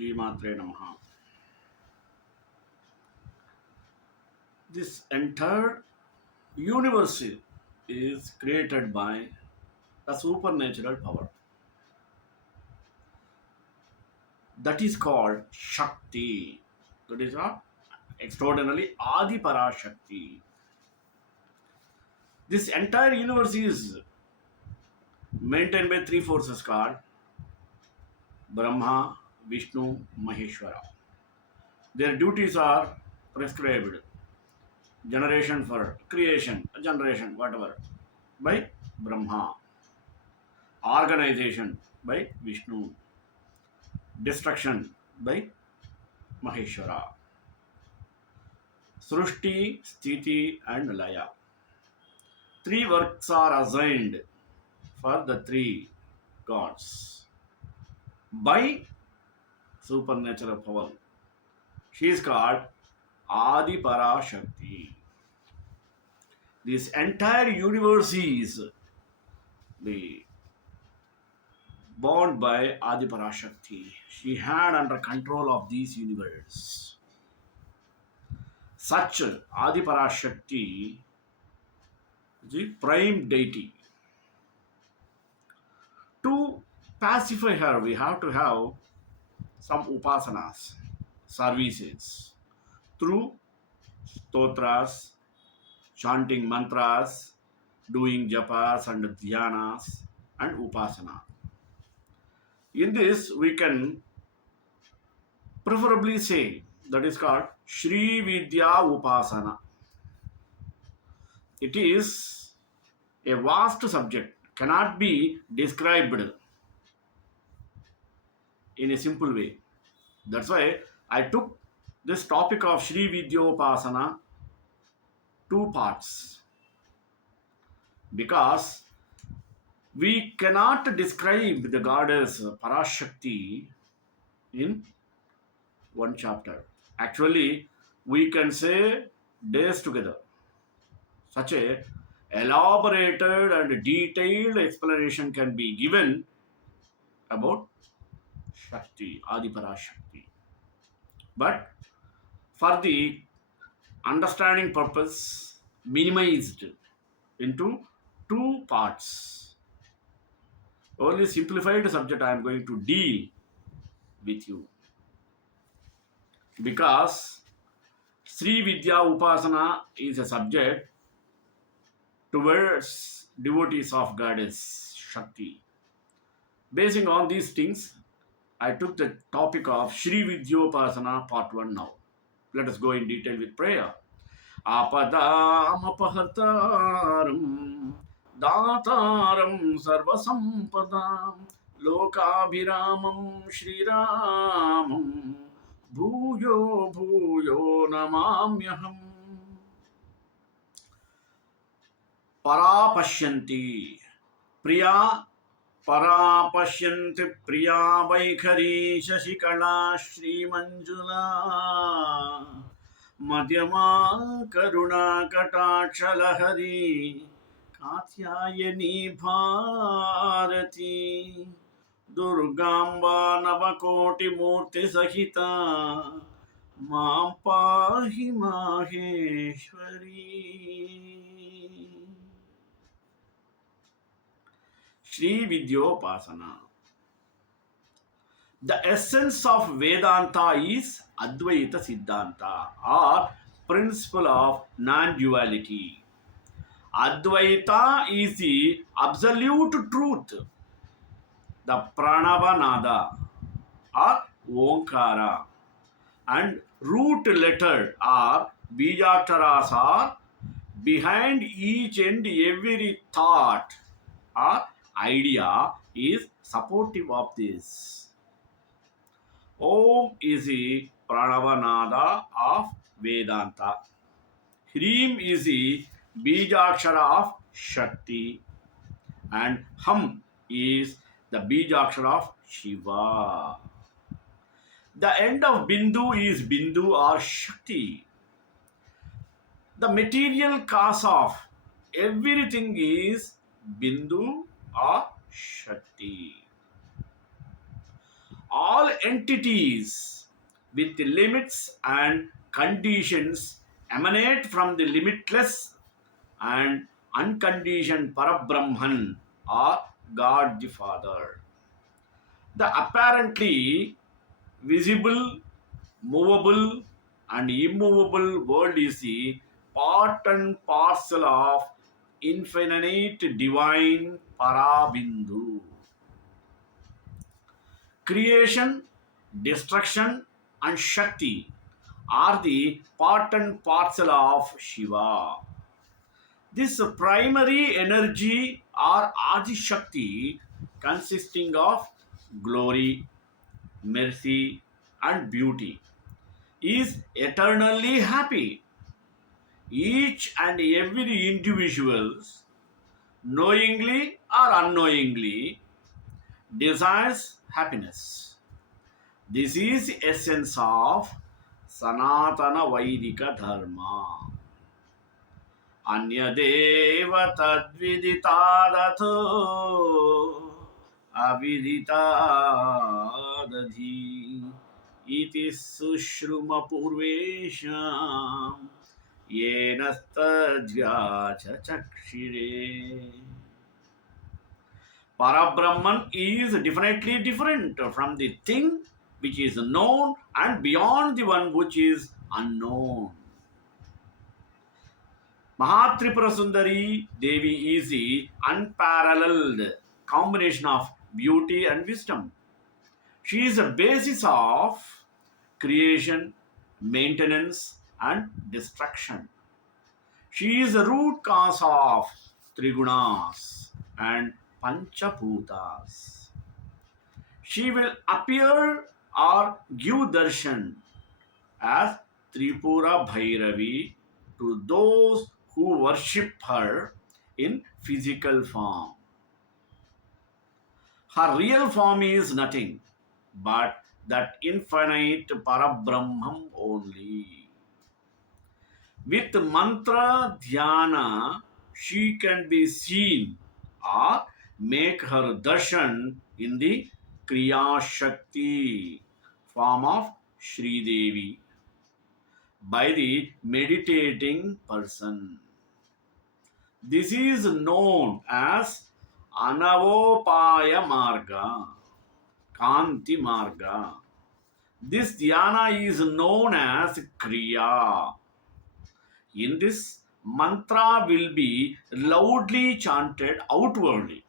Matre Namaha. This entire universe is created by a supernatural power that is called Shakti. That is what? Extraordinarily Adi Parashakti. This entire universe is maintained by three forces called Brahma, Vishnu, Maheshwara. Their duties are prescribed. Generation for creation, generation, whatever, by Brahma. Organization by Vishnu. Destruction by Maheshwara. Srushti, Sthiti, and Laya. Three works are assigned for the three gods by supernatural power. She is called Adi Parashakti. This entire universe is the bound by Adi Parashakti. She had under control of this universe. Such Adi Parashakti is the prime deity. To pacify her, we have to have some upasanas, services, through stotras, chanting mantras, doing japas and dhyanas, and upasana. In this, we can preferably say that is called Shri Vidya Upasana. It is a vast subject, cannot be described in a simple way. That's why I took this topic of Shri Vidya Upasana two parts, because we cannot describe the goddess Parashakti in one chapter. Actually, we can say days together. Such a elaborated and detailed explanation can be given about Shakti, Adi Parashakti. But for the understanding purpose, minimized into two parts. Only simplified subject I am going to deal with you, because Sri Vidya Upasana is a subject towards devotees of goddess Shakti. Basing on these things, I took the topic of Shri Vidyopasana part 1 now. Let us go in detail with prayer. Apadam apahataram dataram sarvasampadam lokabhiramam shriramam bhuyo bhuyo namamyaham. Parapashyanti Priya Parapashyanti Priya Vaikhari Shashikala Shri Manjula Madhyama Karuna Katakshalahari Katyayani Bharati Durgamba Navakoti Murti Sahita Mam Pahi Maheshwari. Sri Vidyopasana. The essence of Vedanta is Advaita Siddhanta, or principle of non-duality. Advaita is the absolute truth. The Pranavanada or Omkara and root letter or Bijaksharas are behind each and every thought or idea is supportive of this. Om is the Pranavanada of Vedanta. Hrim is the Bijakshara of Shakti. And Ham is the Bijakshara of Shiva. The end of Bindu is Bindu or Shakti. The material cause of everything is Bindu or Shakti. All entities with limits and conditions emanate from the limitless and unconditioned Parabrahman or God the Father. The apparently visible, movable, and immovable world is the part and parcel of infinite divine Parabindu. Creation, destruction, and Shakti are the part and parcel of Shiva. This primary energy or Adi Shakti consisting of glory, mercy, and beauty is eternally happy. Each and every individuals, knowingly or unknowingly, desires happiness. This is the essence of Sanatana Vaidika Dharma. अन्यदेव तद्विदितादथो अविदितादधि इति सुश्रुमपूर्वेषां येन तद्व्याचचक्षिरे. Parabrahman is definitely different from the thing which is known and beyond the one which is unknown. Mahatripura Sundari Devi is the unparalleled combination of beauty and wisdom. She is a basis of creation, maintenance, and destruction. She is the root cause of Trigunas and Panchaputas. She will appear or give darshan as Tripura Bhairavi to those who worship her in physical form. Her real form is nothing but that infinite Parabrahman only. With mantra dhyana, she can be seen or make her darshan in the Kriya Shakti form of Sri Devi by the meditating person. This is known as Anavopaya Marga, Kanti Marga. This dhyana is known as Kriya. In this, mantra will be loudly chanted outwardly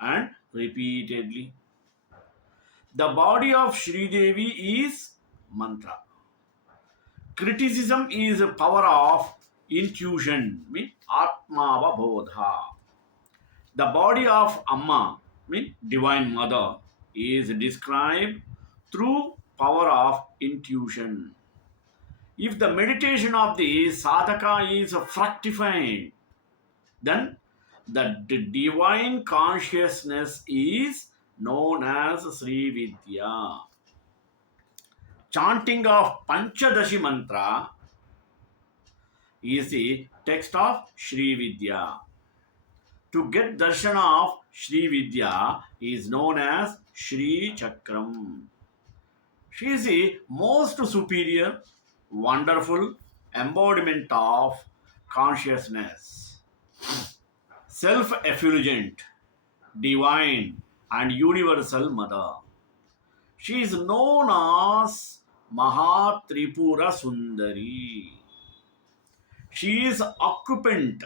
and repeatedly. The body of Sri Devi is mantra. Criticism is a power of intuition, mean Atmava Bodha. The body of Amma, mean Divine Mother, is described through power of intuition. If the meditation of the sadhaka is fructified, then the divine consciousness is known as Sri Vidya. Chanting of Panchadashi mantra is the text of Sri Vidya. To get darshan of Sri Vidya is known as Sri Chakram. She is the most superior, wonderful embodiment of consciousness, self-effulgent, divine, and universal mother. She is known as Mahatripura Sundari. She is occupant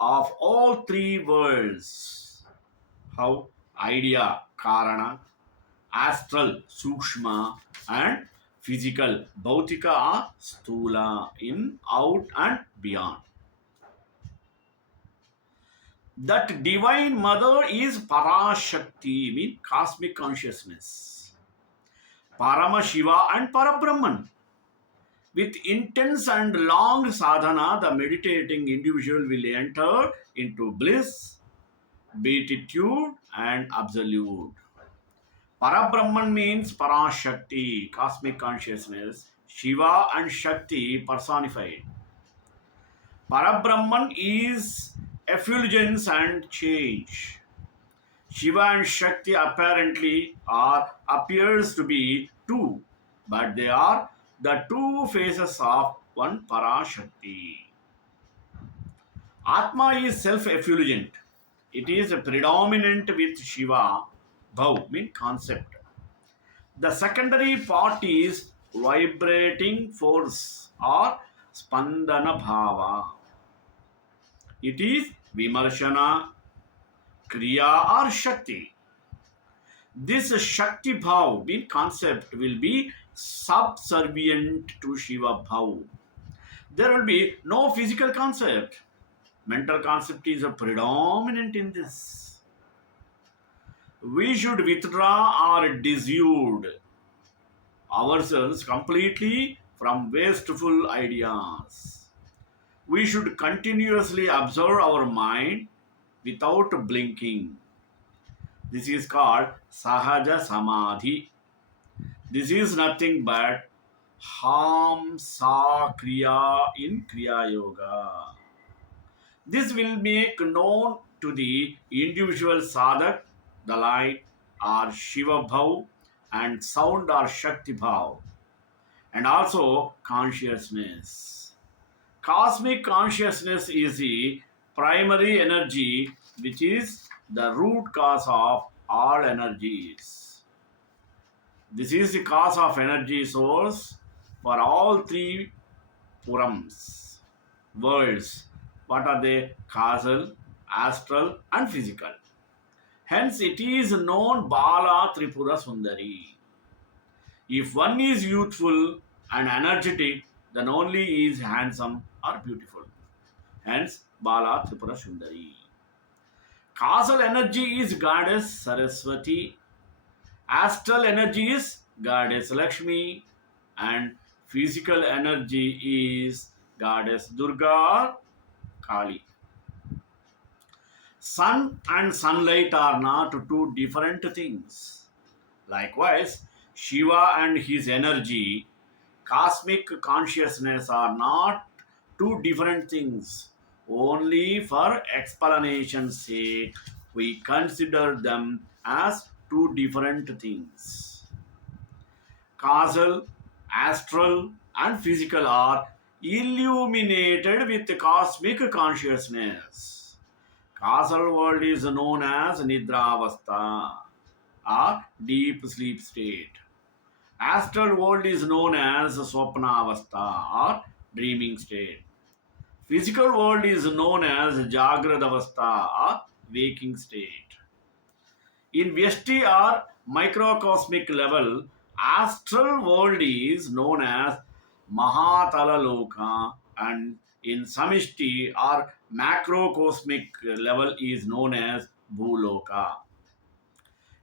of all three worlds. How? Idea, Karana, astral, Sukshma, and physical, Bhautika, Stula, in, out, and beyond. That divine mother is Parashakti, mean cosmic consciousness, Parama Shiva, and Parabrahman. With intense and long sadhana, the meditating individual will enter into bliss, beatitude, and absolute. Parabrahman means Parashakti, cosmic consciousness, Shiva and Shakti personified. Parabrahman is effulgence and change. Shiva and Shakti apparently appears to be two, but they are the two faces of one Parashakti. Atma is self-effulgent. It is predominant with Shiva, Bhav, mean concept. The secondary part is vibrating force or Spandana Bhava. It is Vimarshana, Kriya or Shakti. This Shakti Bhav, mean concept, will be subservient to Shiva Bhav. There will be no physical concept. Mental concept is a predominant in this. We should withdraw or dissuade ourselves completely from wasteful ideas. We should continuously observe our mind without blinking. This is called Sahaja Samadhi. This is nothing but Hamsa Kriya in Kriya Yoga. This will make known to the individual sadhak the light or Shiva Bhav and sound or Shakti Bhav, and also consciousness. Cosmic consciousness is the primary energy which is the root cause of all energies. This is the cause of energy source for all three Purams, worlds. What are they? Causal, astral, and physical. Hence, it is known Bala Tripura Sundari. If one is youthful and energetic, then only is handsome or beautiful. Hence, Bala Tripura Sundari. Causal energy is goddess Saraswati. Astral energy is goddess Lakshmi. And physical energy is goddess Durga or Kali. Sun and sunlight are not two different things. Likewise, Shiva and his energy, cosmic consciousness are not two different things. Only for explanation's sake, we consider them as two different things. Causal, astral, and physical are illuminated with cosmic consciousness. Causal world is known as Nidravastha or deep sleep state. Astral world is known as Swapnavastha or dreaming state. Physical world is known as Jagradavastha or waking state. In Vyashti or microcosmic level, astral world is known as Mahatala Loka, and in Samishti or macrocosmic level is known as Bhuloka.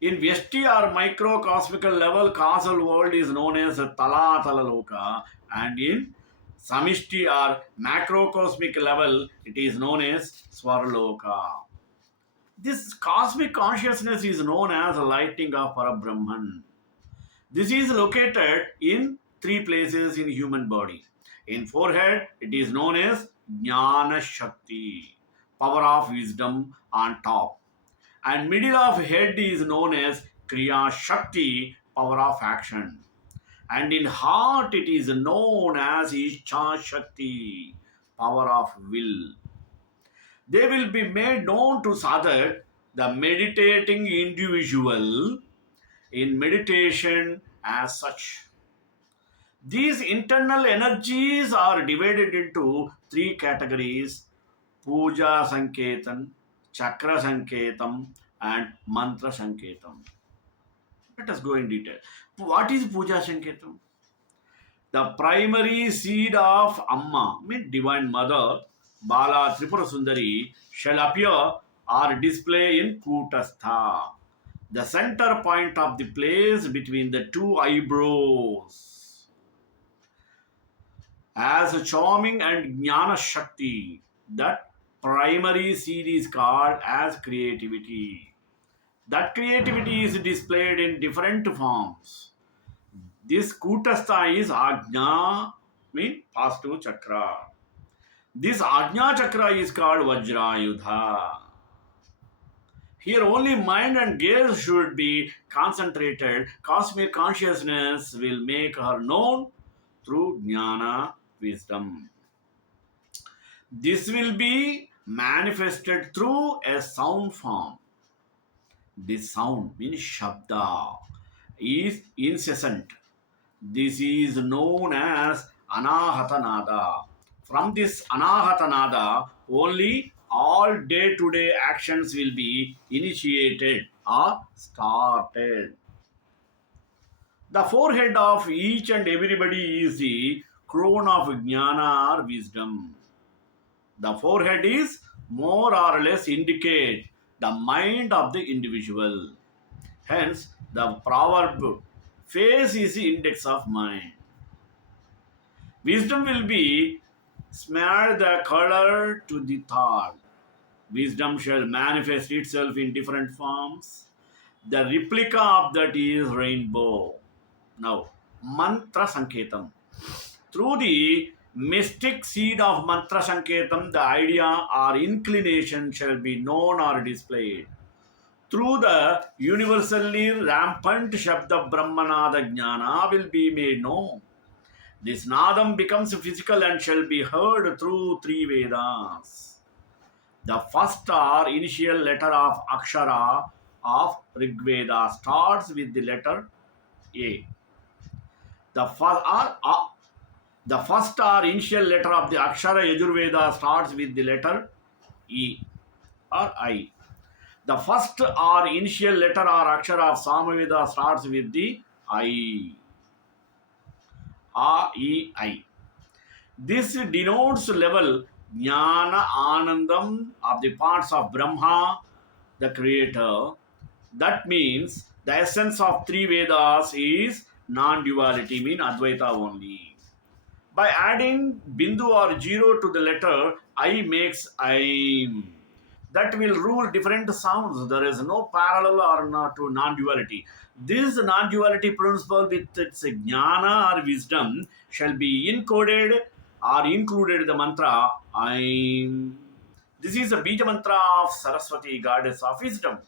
In Vyashti or microcosmical level, causal world is known as Talatala Loka, and in Samishti or macrocosmic level, it is known as Swarloka. This cosmic consciousness is known as the lighting of Parabrahman. This is located in three places in human body. In forehead, it is known as Jnana Shakti, power of wisdom on top. And middle of head is known as Kriya Shakti, power of action. And in heart, it is known as Isha Shakti, power of will. They will be made known to sadhak, the meditating individual, in meditation as such. These internal energies are divided into three categories: Puja Sanketan, Chakra Sanketam, and Mantra Sanketam. Let us go in detail. What is Puja Sanketam? The primary seed of Amma, means Divine Mother, Bala Tripura Sundari, shall appear or display in Kutastha, the center point of the place between the two eyebrows, as a charming and Jnana Shakti. That primary seed is called as creativity. That creativity is displayed in different forms. This Kutastha is Ajna, mean positive chakra. This Ajna chakra is called Vajrayudha. Here only mind and gaze should be concentrated. Cosmic consciousness will make her known through jnana, wisdom. This will be manifested through a sound form. This sound means shabda is incessant. This is known as anahatanada. From this anahatanada, only all day-to-day actions will be initiated or started. The forehead of each and everybody is the crown of jnana or wisdom. The forehead is more or less indicate the mind of the individual. Hence, the proverb face is the index of mind. Wisdom will be smear the color to the thought. Wisdom shall manifest itself in different forms. The replica of that is rainbow. Now, mantra sanketam. Through the mystic seed of mantra sanketam, the idea or inclination shall be known or displayed. Through the universally rampant Shabda Brahmanada Jnana will be made known. This Nadam becomes physical and shall be heard through three Vedas. The first or initial letter of Akshara of Rig Veda starts with the letter A. The first or initial letter of the Akshara Yajurveda starts with the letter E or I. The first or initial letter or Akshara of Samaveda starts with the I. A, E, I. This denotes level Jnana Anandam of the parts of Brahma, the creator. That means the essence of three Vedas is non-duality, mean Advaita only. By adding Bindu or zero to the letter, I makes Aim. That will rule different sounds. There is no parallel or not to non-duality. This non-duality principle with its jnana or wisdom shall be encoded or included in the mantra Aim. This is a Bija mantra of Saraswati, goddess of wisdom.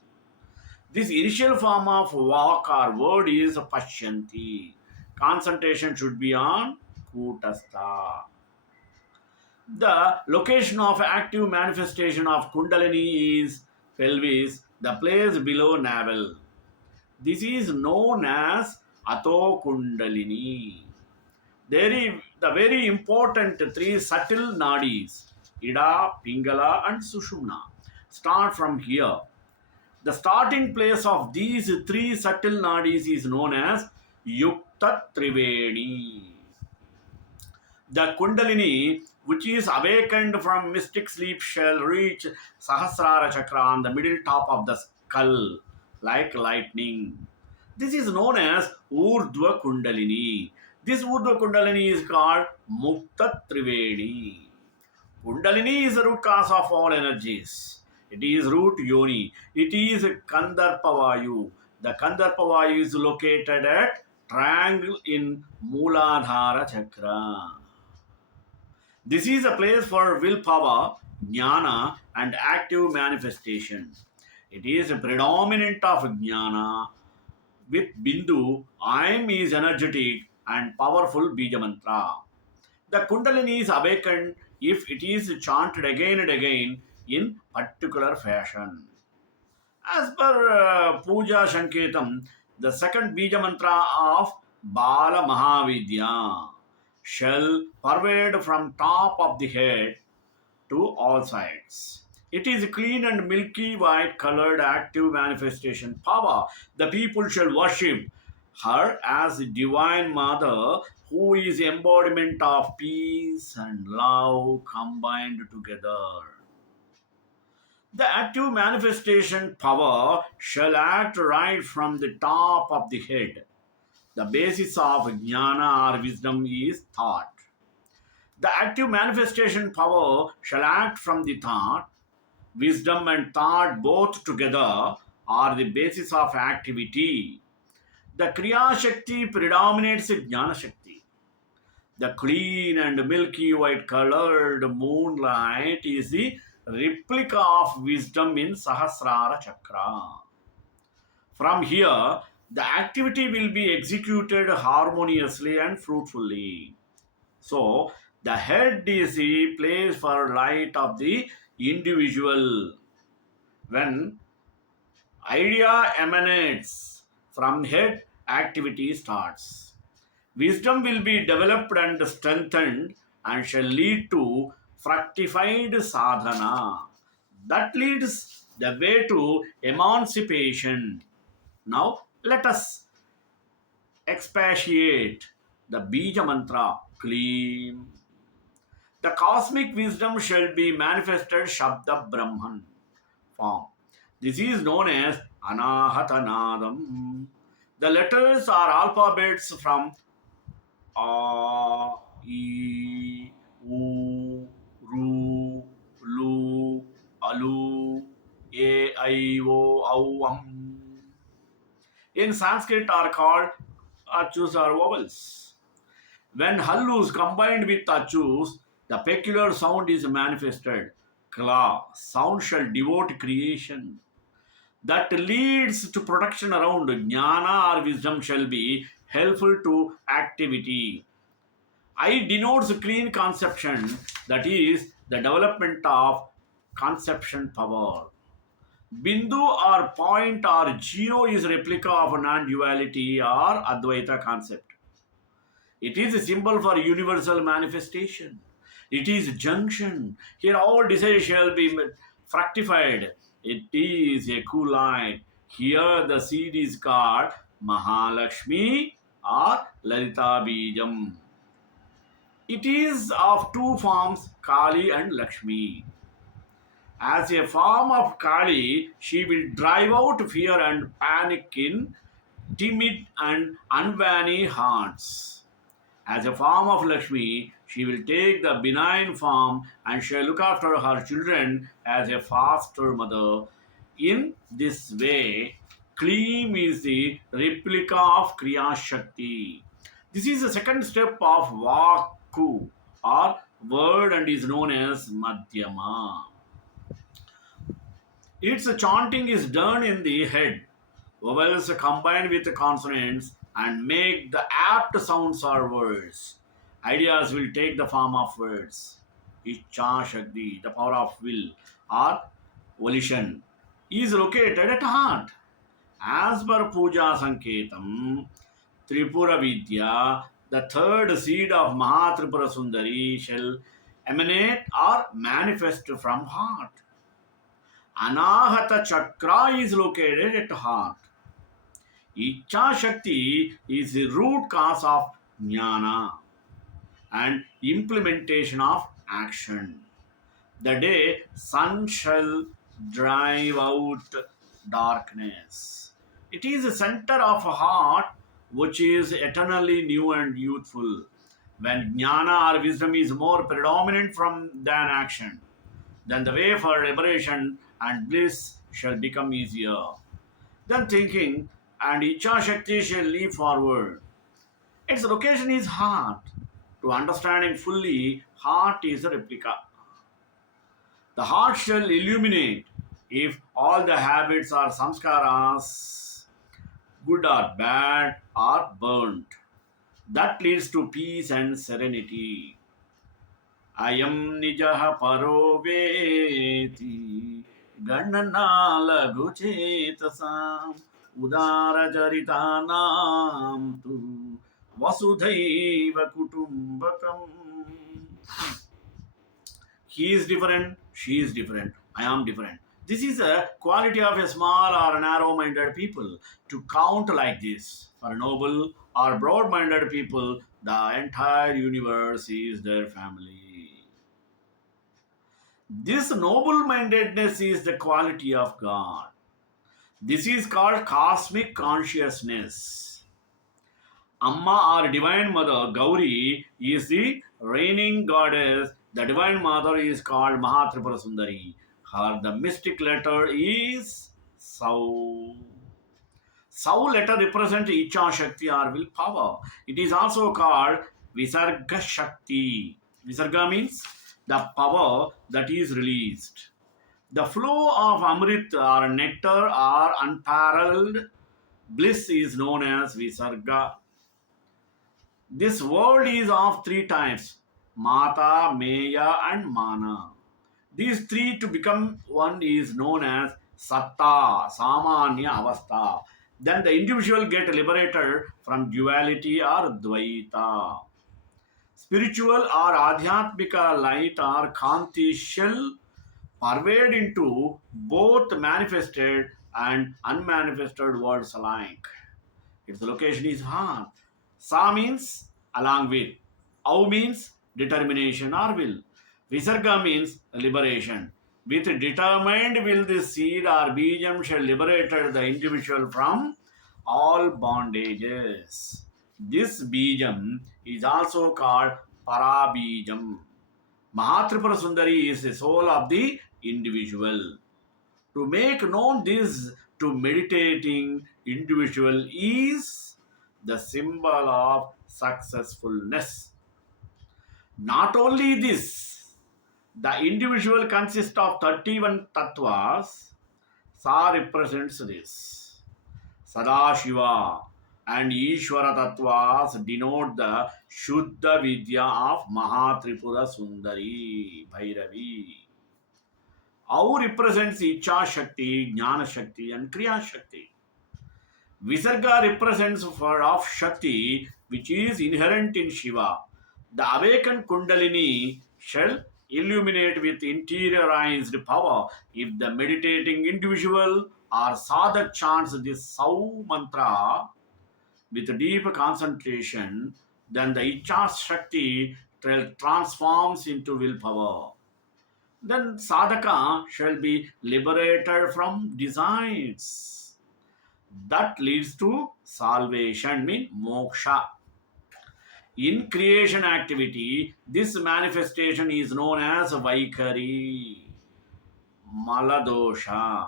This initial form of walk or word is Pashyanti. Concentration should be on Kutastha. The location of active manifestation of Kundalini is pelvis, the place below navel. This is known as Atho Kundalini. The very important three subtle nadis, Ida, Pingala, and Sushumna, start from here. The starting place of these three subtle nadis is known as Yukta Triveni. The Kundalini, which is awakened from mystic sleep, shall reach Sahasrara Chakra on the middle top of the skull, like lightning. This is known as Urdhva Kundalini. This Urdhva Kundalini is called Mukta Triveni. Kundalini is the root cause of all energies. It is root yoni. It is Kandarpavayu. The Kandarpavayu is located at triangle in Mooladhara Chakra. This is a place for willpower, jnana, and active manifestation. It is a predominant of jnana. With Bindu, Aim is energetic and powerful Bija mantra. The Kundalini is awakened if it is chanted again and again in particular fashion. As per Puja Shanketam, the second Bija mantra of Bala Mahavidya shall pervade from top of the head to all sides. It is clean and milky white colored active manifestation power. The people shall worship her as divine mother who is embodiment of peace and love combined together. The active manifestation power shall act right from the top of the head. The basis of jnana or wisdom is thought. The active manifestation power shall act from the thought. Wisdom and thought both together are the basis of activity. The Kriya Shakti predominates Jnana Shakti. The clean and milky white colored moonlight is the replica of wisdom in Sahasrara Chakra. From here, the activity will be executed harmoniously and fruitfully. So, the head is the place for light of the individual. When idea emanates from head, activity starts. Wisdom will be developed and strengthened and shall lead to fructified sadhana. That leads the way to emancipation. Now, let us expatiate the Bija mantra Kleem. The cosmic wisdom shall be manifested Shabda Brahman form. This is known as Anahatanadam. The letters are alphabets from A, E, U, Ru, Lu, Alu, A, I, O, Au, In Sanskrit are called achus or vowels. When hallus combined with achus, the peculiar sound is manifested. Kla, sound shall devote creation. That leads to production around jnana or wisdom shall be helpful to activity. I denotes clean conception, that is the development of conception power. Bindu or point or zero is replica of non-duality or Advaita concept. It is a symbol for universal manifestation. It is junction. Here all desires shall be fructified. It is a cool light. Here the seed is called Mahalakshmi or Lalita Bijam. It is of two forms, Kali and Lakshmi. As a form of Kali, she will drive out fear and panic in timid and unwary hearts. As a form of Lakshmi, she will take the benign form and shall look after her children as a foster mother. In this way, Kleem is the replica of Kriya Shakti. This is the second step of Vaku or word and is known as Madhyama. Its chanting is done in the head. Vowels combine with consonants and make the apt sounds or words. Ideas will take the form of words. Icha Shakti, the power of will or volition, is located at heart. As per Puja Sanketam, Tripura Vidya, the third seed of Mahatripura Sundari, shall emanate or manifest from heart. Anahata Chakra is located at heart. Icha Shakti is the root cause of jnana and implementation of action. The day sun shall drive out darkness. It is the center of a heart which is eternally new and youthful. When jnana or wisdom is more predominant than action, then the way for liberation and bliss shall become easier. Then thinking and Icha Shakti shall leap forward. Its location is heart. To understanding fully, heart is a replica. The heart shall illuminate if all the habits or samskaras, good or bad, are burnt. That leads to peace and serenity. Ayam nijaha paro veti ganana lagu chetasam udara jaritanam tu vasudhaiva kutumbakam. He is different, she is different, I am different. This is a quality of a small or narrow-minded people to count like this. For noble or broad-minded people, the entire universe is their family. This noble-mindedness is the quality of God. This is called cosmic consciousness. Amma or Divine Mother Gauri is the reigning goddess. The Divine Mother is called Mahatripura Sundari. Her the mystic letter is Sau. Sau letter represents Icha Shakti or willpower. It is also called Visarga Shakti. Visarga means the power that is released. The flow of Amrit or nectar or unparalleled bliss is known as Visarga. This world is of three types: Mata, Meya, and Mana. These three to become one is known as Satta, Samanya Avastha. Then the individual get liberated from duality or Dvaita. Spiritual or Adhyatmika light or Kanti shall pervade into both manifested and unmanifested worlds alike. Its location is heart. Sa means along with. Au means determination or will. Visarga means liberation. With determined will, the seed or bijam shall liberate the individual from all bondages. This bijam is also called parabijam. Mahatripura Sundari is the soul of the individual. To make known this to meditating individual is the symbol of successfulness. Not only this, the individual consists of 31 tattvas. Sa represents this. Sadashiva and Ishvara tattvas denote the Shuddha Vidya of Mahatripura Sundari Bhairavi. Au represents Icha Shakti, Jnana Shakti, and Kriya Shakti. Visarga represents for of Shakti, which is inherent in Shiva. The awakened Kundalini shall illuminate with interiorized power if the meditating individual or sadhak chants this Sau mantra with deep concentration, then the Icha Shakti transforms into willpower. Then sadhaka shall be liberated from desires. That leads to salvation, mean moksha. In creation activity, this manifestation is known as Vaikari. Maladosha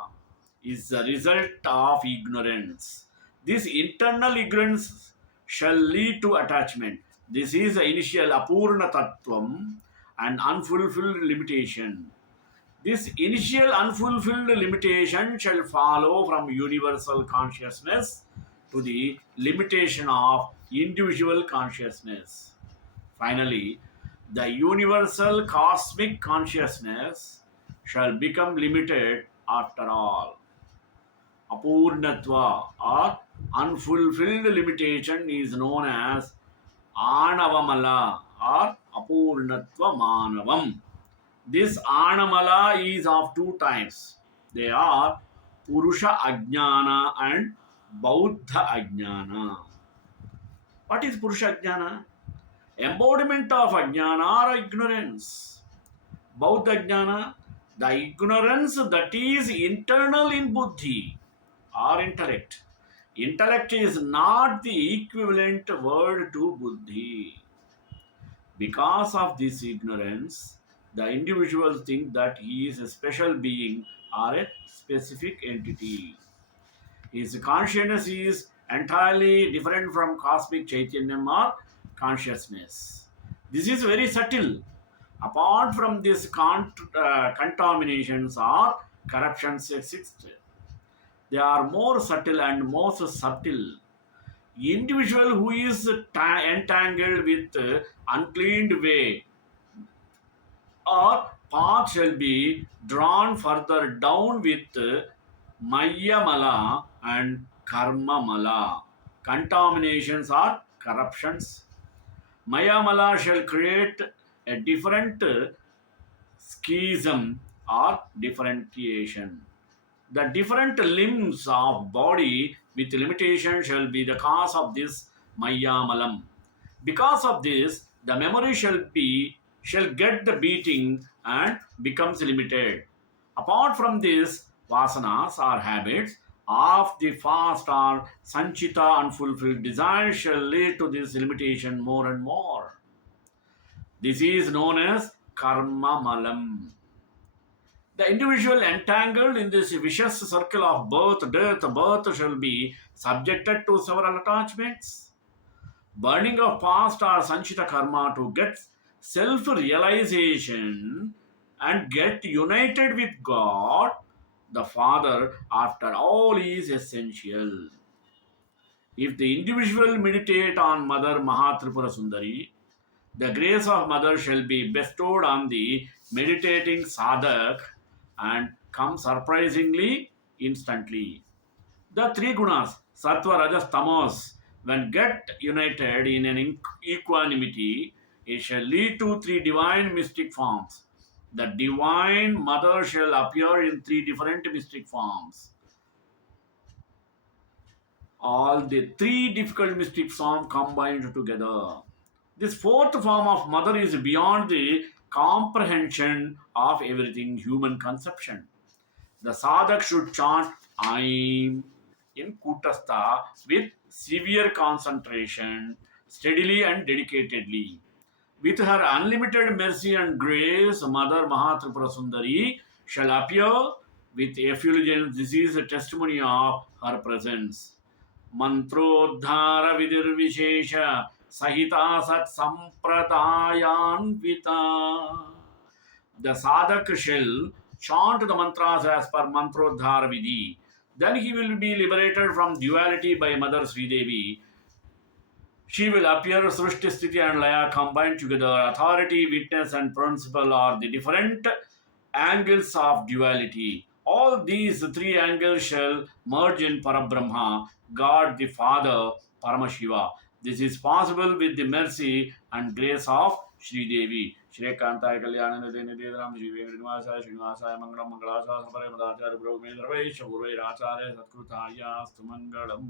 is the result of ignorance. This internal ignorance shall lead to attachment. This is the initial apurna tattvam and unfulfilled limitation. This initial unfulfilled limitation shall follow from universal consciousness to the limitation of individual consciousness. Finally, the universal cosmic consciousness shall become limited after all. Apurnatva or unfulfilled limitation is known as Anavamala or Apurnatva Manavam. This Anamala is of two types. They are Purusha Ajnana and Bauddha Ajnana. What is Purusha Ajnana? Embodiment of Ajnana or ignorance. Bauddha Ajnana, the ignorance that is internal in Buddhi or intellect. Intellect is not the equivalent word to Buddhi. Because of this ignorance, the individual thinks that he is a special being or a specific entity. His consciousness is entirely different from cosmic Chaitanyam or consciousness. This is very subtle. Apart from this, contaminations or corruptions exist. They are more subtle and most subtle. Individual who is entangled with uncleaned way or path shall be drawn further down with Maya Mala and Karma Mala. Contaminations or corruptions. Maya Mala shall create a different schism or differentiation. The different limbs of body with limitation shall be the cause of this Mayamalam. Because of this, the memory shall get the beating and becomes limited. Apart from this, vasanas or habits of the past or sanchita unfulfilled desires shall lead to this limitation more and more. This is known as karma malam. The individual entangled in this vicious circle of birth shall be subjected to several attachments. Burning of past or sanchita karma to get self realization and get united with God, the Father, after all is essential. If the individual meditate on Mother Mahatripura Sundari, the grace of Mother shall be bestowed on the meditating sadhak and come surprisingly instantly. The three gunas, sattva, rajas, tamas, when get united in an equanimity, it shall lead to three divine mystic forms. The divine mother shall appear in three different mystic forms. All the three difficult mystic forms combined together. This fourth form of mother is beyond the comprehension of everything human conception. The sadhak should chant Aim in Kutastha with severe concentration, steadily and dedicatedly. With her unlimited mercy and grace, Mother Mahatripura Sundari shall appear with effulgence. This is a testimony of her presence. Mantrodhara vidir vishesha sahita sat sampradayanvita. The sadhak shall chant the mantras as per mantrodhara vidhi. Then he will be liberated from duality by Mother Sri Devi. She will appear Srishti, Sthiti and Laya combined together. Authority, witness and principle are the different angles of duality. All these three angles shall merge in Parabrahma, God the Father, Paramashiva. This is possible with the mercy and grace of Sri Devi. Shri Kantai Kalyana Deni Dedram Shri Venkatesaya Srinivasaya Mangalam Mangalasa Sapare Madacharya Brahme Sarvesha Urve Acharya Satkutaya Stumangalam.